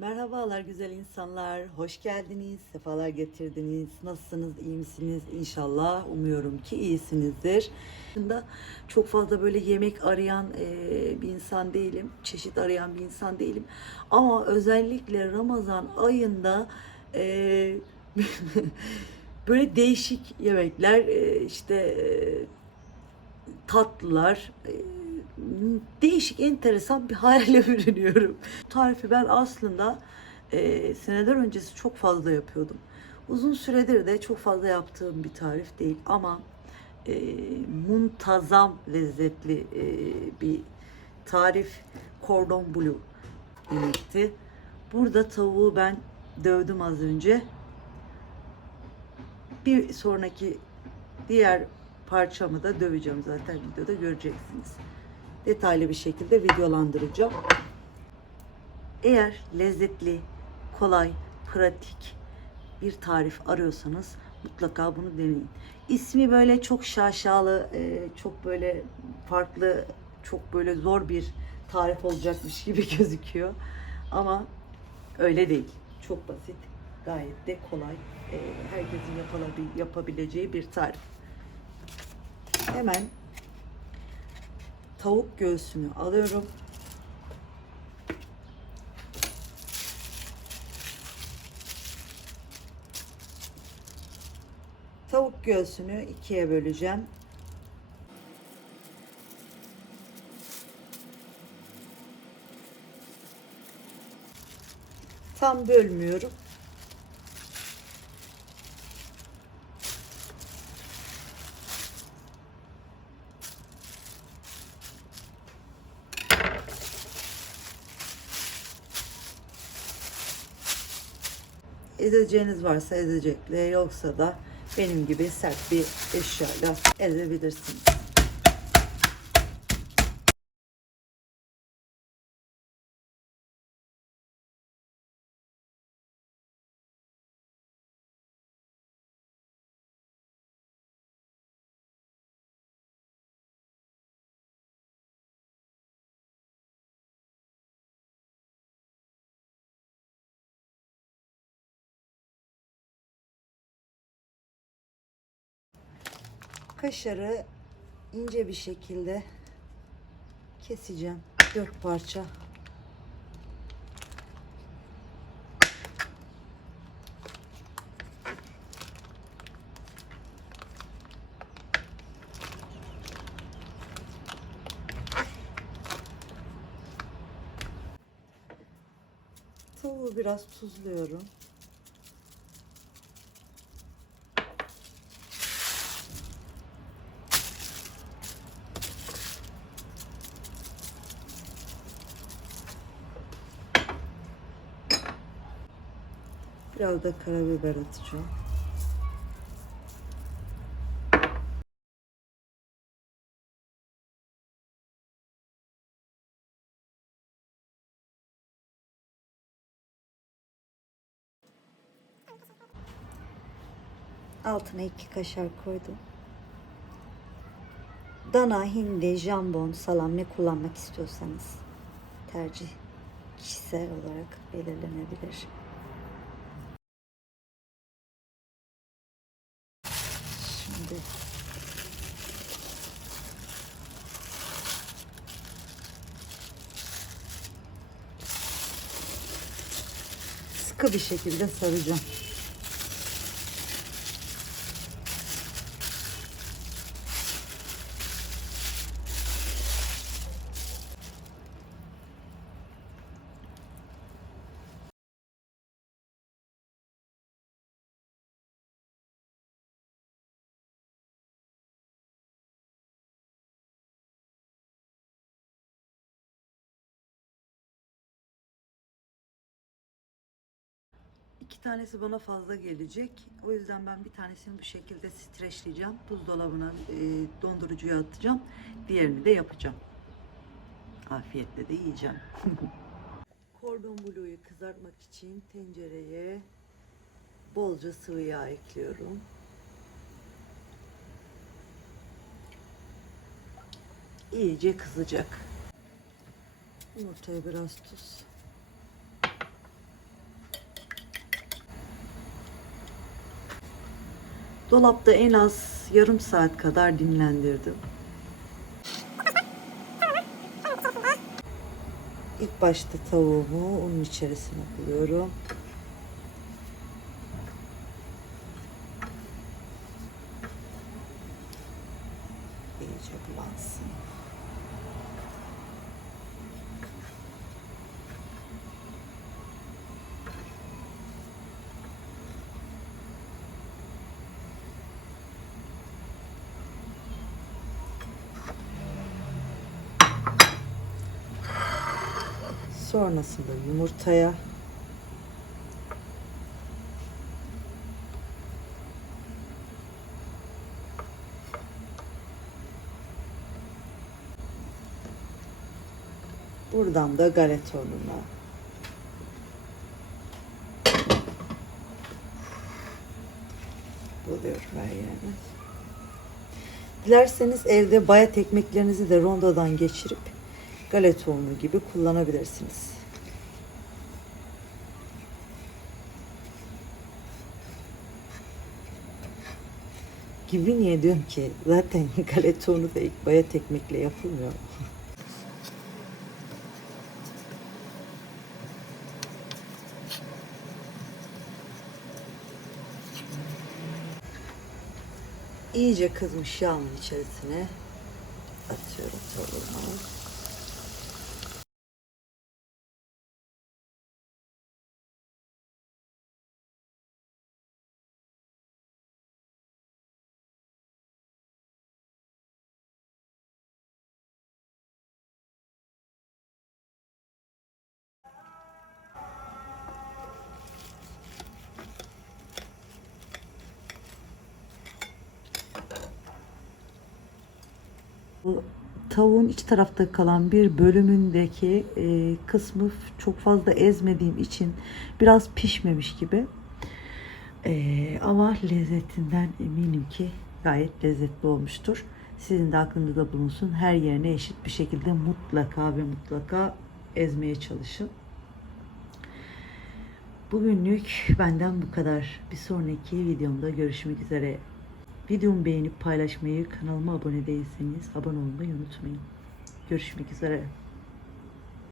Merhabalar güzel insanlar. Hoş geldiniz. Sefalar getirdiniz. Nasılsınız? iyi misiniz? İnşallah. Umuyorum ki iyisinizdir. Aslında çok fazla böyle yemek arayan e, bir insan değilim. Çeşit arayan bir insan değilim. Ama özellikle Ramazan ayında e, böyle değişik yemekler e, işte tatlılar değişik enteresan bir hale bürünüyorum. Bu tarifi ben aslında e, seneler öncesi çok fazla yapıyordum. Uzun süredir de çok fazla yaptığım bir tarif değil ama e, muntazam lezzetli e, bir tarif cordon bleu yemekti. Burada tavuğu ben dövdüm az önce. Bir sonraki diğer parçamı da döveceğim zaten videoda göreceksiniz. Detaylı bir şekilde videolandıracağım. Eğer lezzetli, kolay, pratik bir tarif arıyorsanız mutlaka bunu deneyin. İsmi böyle çok şaşalı, e, çok böyle farklı, çok böyle zor bir tarif olacakmış gibi gözüküyor. Ama öyle değil. Çok basit, gayet de kolay. e, Herkesin yapabileceği bir tarif. Hemen tavuk göğsünü alıyorum. Tavuk göğsünü ikiye böleceğim. Tam bölmüyorum. Ezeceğiniz varsa ezecekle yoksa da benim gibi sert bir eşyayla ezebilirsiniz. Kaşarı ince bir şekilde keseceğim. Dört parça. Tavuğu biraz tuzluyorum. Biraz da karabiber atacağım. Altına iki kaşar koydum. Dana, hindi, jambon, salam ne kullanmak istiyorsanız tercih kişisel olarak belirlenebilir. Şimdi sıkı bir şekilde saracağım. İki tanesi bana fazla gelecek. O yüzden ben bir tanesini bu şekilde streçleyeceğim. Buzdolabına, e, dondurucuya atacağım. Diğerini de yapacağım. Afiyetle de yiyeceğim. Kordon blue'yu kızartmak için tencereye bolca sıvı yağ ekliyorum. İyice kızacak. Yumurtaya biraz tuz. Dolapta en az yarım saat kadar dinlendirdim. İlk başta tavuğumu onun içerisine koyuyorum. İyice bulansın. Sonrasında yumurtaya Buradan da galeta ununa. Buluyorum her yerine. Dilerseniz evde bayat ekmeklerinizi de rondodan geçirip galeta unu gibi kullanabilirsiniz. Gibi niye diyorum ki zaten galeta unu da ilk bayat ekmekle yapılmıyor. İyice kızmış yağın içerisine atıyorum tavuğumu. Tavuğun iç tarafta kalan bir bölümündeki e, kısmı çok fazla ezmediğim için biraz pişmemiş gibi. E, ama lezzetinden eminim ki gayet lezzetli olmuştur. Sizin de aklınızda bulunsun. Her yerine eşit bir şekilde mutlaka ve mutlaka ezmeye çalışın. Bugünlük benden bu kadar. Bir sonraki videomda görüşmek üzere. Videomu beğenip paylaşmayı, kanalıma abone değilseniz abone olmayı unutmayın. Görüşmek üzere.